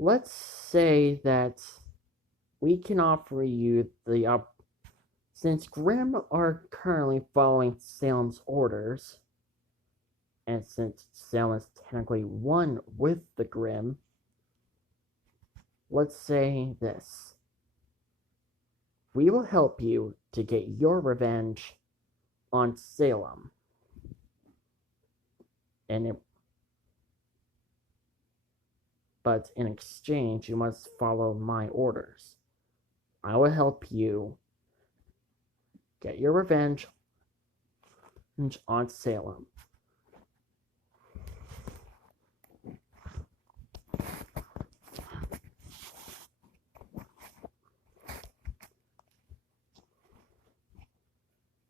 let's say that we can offer you since Grimm are currently following Salem's orders, and since Salem is technically one with the Grimm, let's say this. We will help you to get your revenge on Salem. And it, but in exchange, you must follow my orders. I will help you get your revenge on Salem.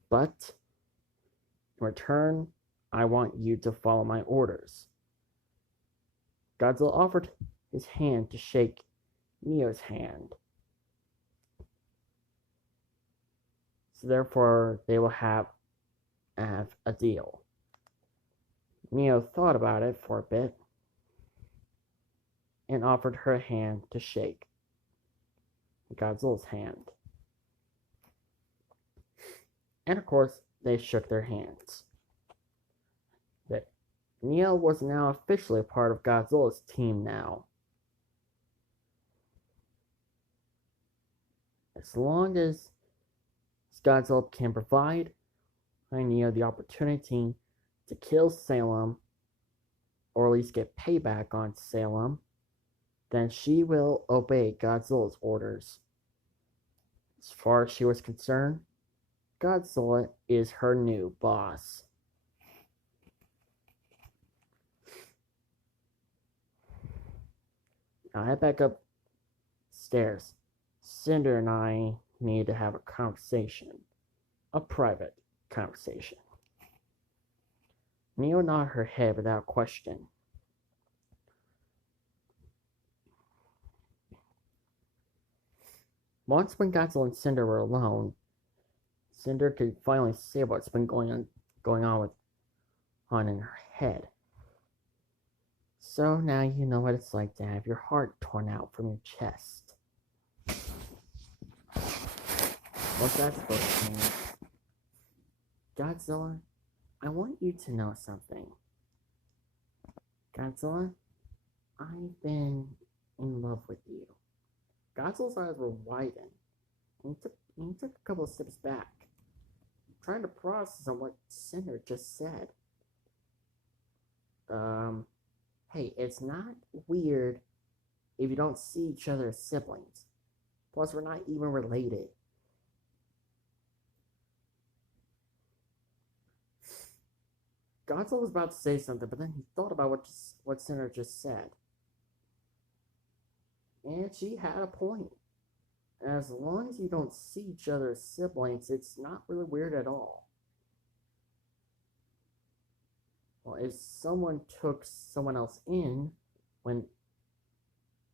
But in return, I want you to follow my orders. Godzilla offered his hand to shake Neo's hand. So therefore, they will have a deal. Neo thought about it for a bit and offered her hand to shake Godzilla's hand. And of course, they shook their hands. That Neo was now officially a part of Godzilla's team now. As long as Godzilla can provide Neo the opportunity to kill Salem, or at least get payback on Salem, then she will obey Godzilla's orders. As far as she was concerned, Godzilla is her new boss. Now head back upstairs. Cinder and I need to have a conversation. A private conversation. Neo nodded her head without question. Once when Godzilla and Cinder were alone, Cinder could finally say what's been going on in her head. So now you know what it's like to have your heart torn out from your chest. What's that supposed to mean? Godzilla, I want you to know something. Godzilla, I've been in love with you. Godzilla's eyes were widened, and he took a couple of steps back, trying to process on what Cinder just said. Hey, it's not weird if you don't see each other as siblings. Plus, we're not even related. Godzilla was about to say something, but then he thought about what Cinder just said. And she had a point. As long as you don't see each other as siblings, it's not really weird at all. Well, if someone took someone else in when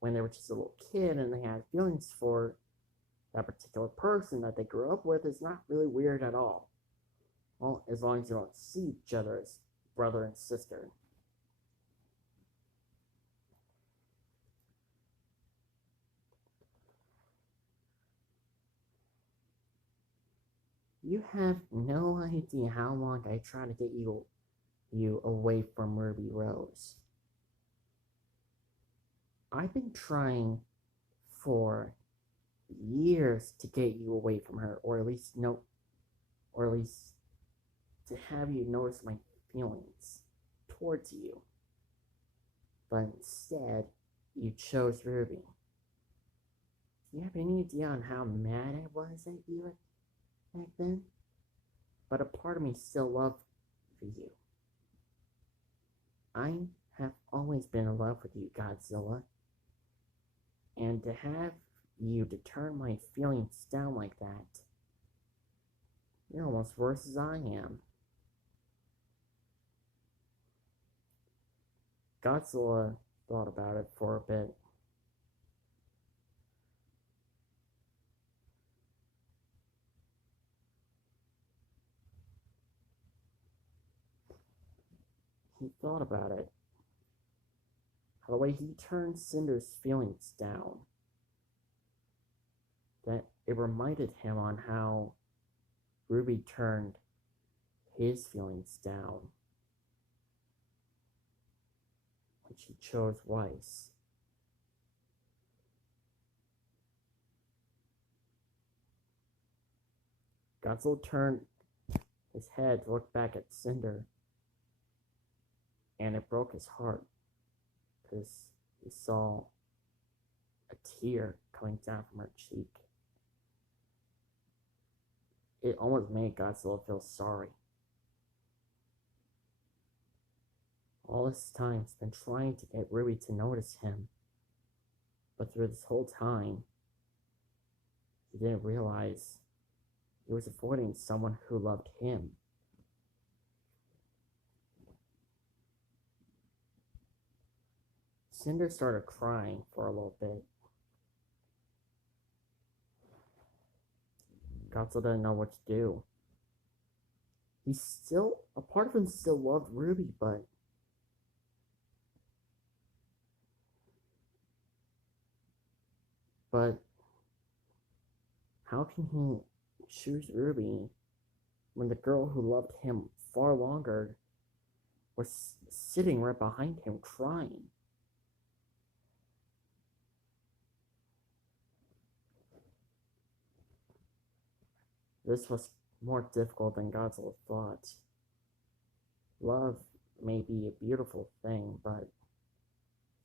they were just a little kid and they had feelings for that particular person that they grew up with, it's not really weird at all. Well, as long as you don't see each other as brother and sister. You have no idea how long I tried to get you away from Ruby Rose. I've been trying for years to get you away from her, or at least to have you notice my feelings towards you. But instead, you chose Ruby. Do you have any idea on how mad I was at you back then? But a part of me still loved for you. I have always been in love with you, Godzilla. And to have you to turn my feelings down like that, you're almost worse as I am. Godzilla thought about it for a bit. He thought about it. how the way he turned Cinder's feelings down. That it reminded him on how Ruby turned his feelings down when she chose Weiss. Godzilla turned his head to look back at Cinder, and it broke his heart because he saw a tear coming down from her cheek. It almost made Godzilla feel sorry. All this time he's been trying to get Ruby to notice him, but through this whole time, he didn't realize he was avoiding someone who loved him. Cinder started crying for a little bit. Godzilla didn't know what to do. A part of him still loved Ruby, but how can he choose Ruby when the girl who loved him far longer was sitting right behind him crying? This was more difficult than Godzilla thought. Love may be a beautiful thing, but at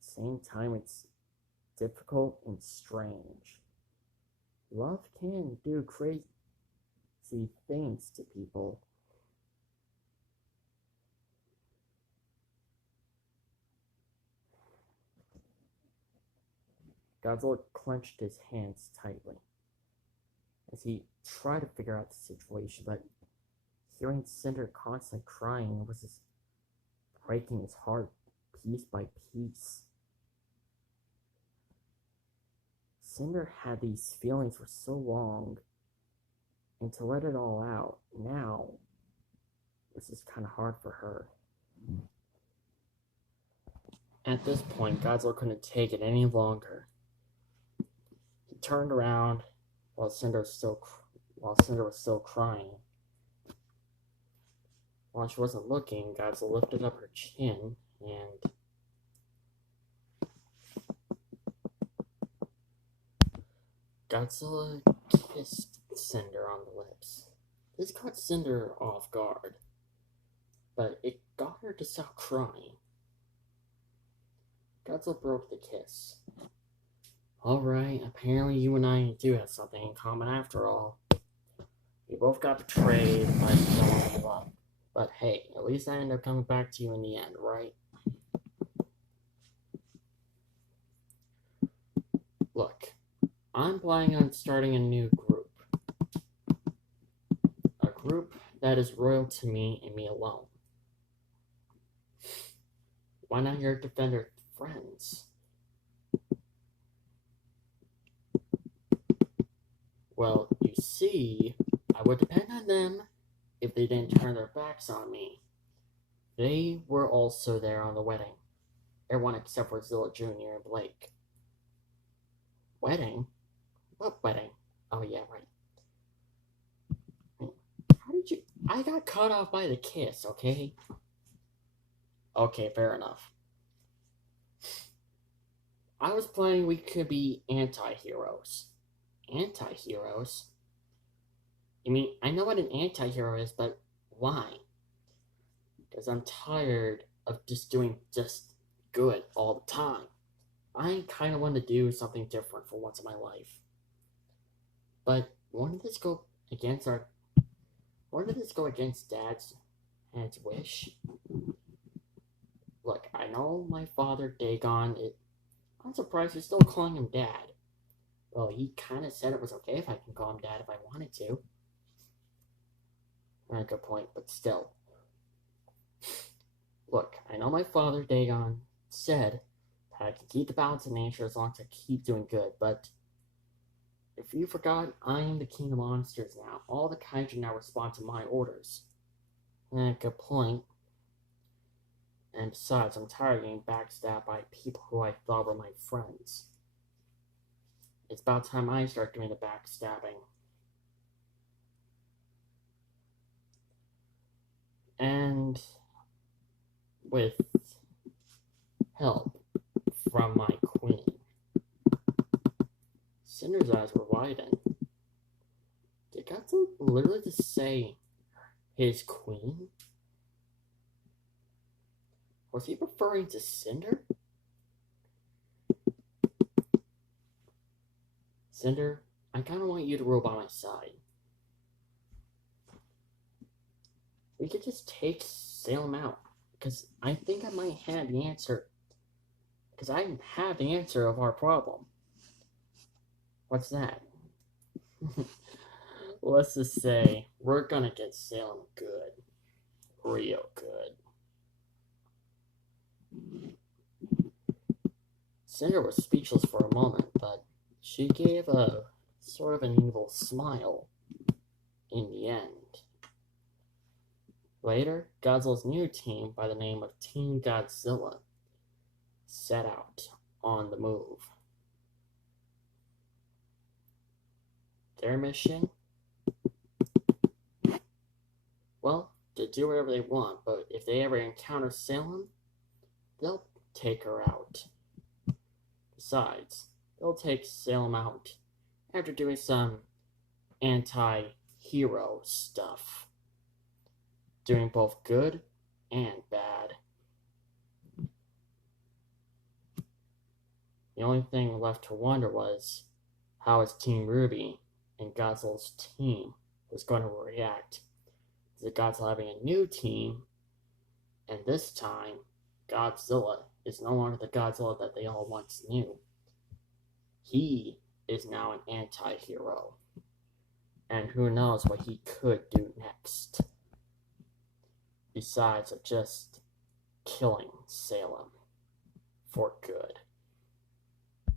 the same time it's difficult and strange. Love can do crazy things to people. Godzilla clenched his hands tightly as he tried to figure out the situation, but hearing Cinder constantly crying was just breaking his heart piece by piece. Cinder had these feelings for so long, and to let it all out now was just kind of hard for her. At this point, Godzilla couldn't take it any longer. He turned around while Cinder was still crying. While she wasn't looking, Godzilla lifted up her chin and Godzilla kissed Cinder on the lips. This caught Cinder off guard, but it got her to stop crying. Godzilla broke the kiss. Alright, apparently you and I do have something in common after all. We both got betrayed by someone we love. But hey, at least I ended up coming back to you in the end, right? Look, I'm planning on starting a new group. A group that is loyal to me and me alone. Why not your Defender friends? Well, you see, I would depend on them if they didn't turn their backs on me. They were also there on the wedding. Everyone except for Zilla Jr. and Blake. Wedding? What wedding? Oh yeah, right. How did you... I got cut off by the kiss, okay? Okay, fair enough. I was planning we could be anti-heroes. Anti-heroes? You mean, I know what an anti-hero is, but why? Because I'm tired of just doing just good all the time. I kind of want to do something different for once in my life. But wouldn't this go against Dad's wish? Look, I know my father, Dagon, I'm surprised you're still calling him Dad. Well, he kind of said it was okay if I can call him Dad if I wanted to. Right, good point, but still. Look, I know my father, Dagon, said that I can keep the balance of nature as long as I keep doing good, but if you forgot, I am the king of monsters now. All the kaiju now respond to my orders. Good point. And besides, I'm tired of getting backstabbed by people who I thought were my friends. It's about time I start doing the backstabbing. And with help from my queen. Cinder's eyes were widened. Did Godzilla literally just say his queen? Was he referring to Cinder? Cinder, I kind of want you to roll by my side. We could just take Salem out, because I think I might have the answer. Because I have the answer of our problem. What's that? Let's just say we're gonna get Salem good. Real good. Cinder was speechless for a moment, but she gave a sort of an evil smile in the end. Later, Godzilla's new team, by the name of Team Godzilla, set out on the move. Their mission? Well, to do whatever they want, but if they ever encounter Salem, they'll take her out. Besides, they'll take Salem out after doing some anti-hero stuff. Doing both good and bad. The only thing left to wonder was how his Team Ruby and Godzilla's team was going to react to Godzilla having a new team, and this time, Godzilla is no longer the Godzilla that they all once knew. He is now an anti-hero, and who knows what he could do next, besides of just killing Salem for good.